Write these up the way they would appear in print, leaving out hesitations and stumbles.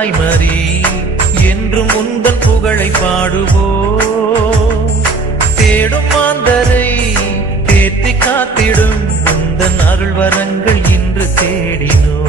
தாய்மரி என்றும் உந்தன் புகழை பாடுவோம். தேடும் மாந்தரை தேற்றி காத்திடும் உந்தன் அருள் வரங்கள் இன்று தேடினோம்.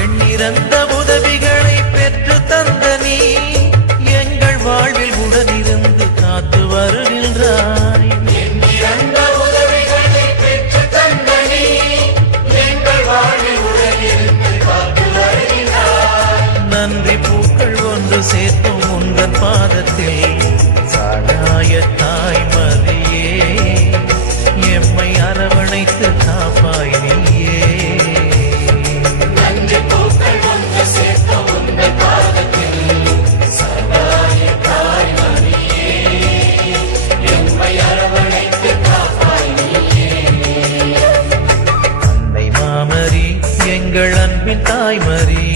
எண்ணிறந்த உதவிகளை பெற்று தந்த நீ எங்கள் வாழ்வில் உடனிருந்து காத்து வருகின்றாய். எண்ணிறந்த உதவிகளை பெற்று தந்த நீ எங்கள் வாழ்வில் உடனிருந்து காத்து வருகின்றாய். நன்றி பூக்கள் ஒன்று சேர்த்தும் உங்கள் பாதத்தில் சாகாய தாய்மரியே எம்மை அரவணைத்து காப்பாய் நீயே. எங்கள் அன்பின் தாய்மரி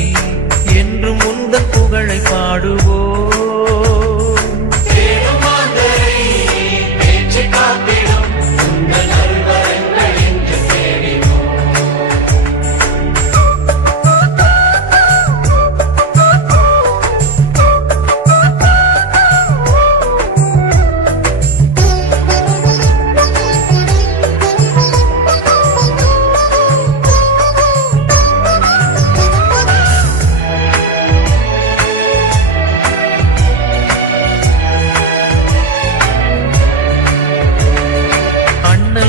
என்றும் உந்தன் புகழை பாடுவோம். தேடும் மாந்தரை தேற்றி காத்திடும் உந்தன் அருள் வரங்கள் இன்று தேடினோம்.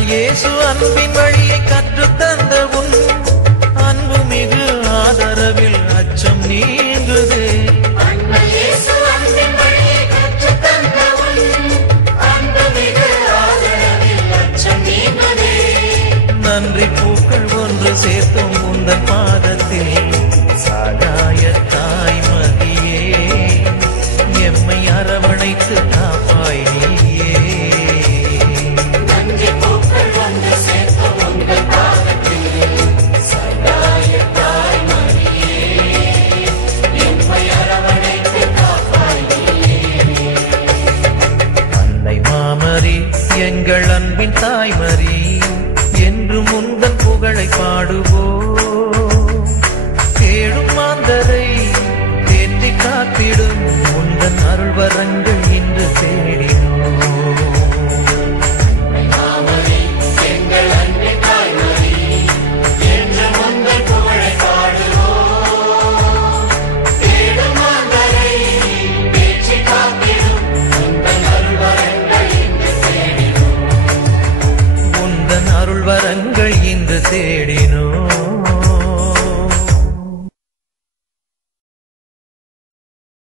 இயேசு அன்பின் வழியை கற்றுத் தந்த உன் அன்பு மிகு ஆதரவில் அச்சம் நீங்குதே. நன்றி பூக்கள் ஒன்று சேர்த்தும் உந்தன் பாதத்தில் சாகாய தாய்மரியே எம்மை அரவணைத்து காப்பாய் நீயே. எங்கள் அன்பின் தாய்மரி என்றும் உந்தன் புகழை பாடுவோம். தேடும் மாந்தரை தேற்றி காத்திடும் உந்தன் அருள் வரங்கள் இன்று தேடினோம். வரங்கள் இன்று தேடினோம்.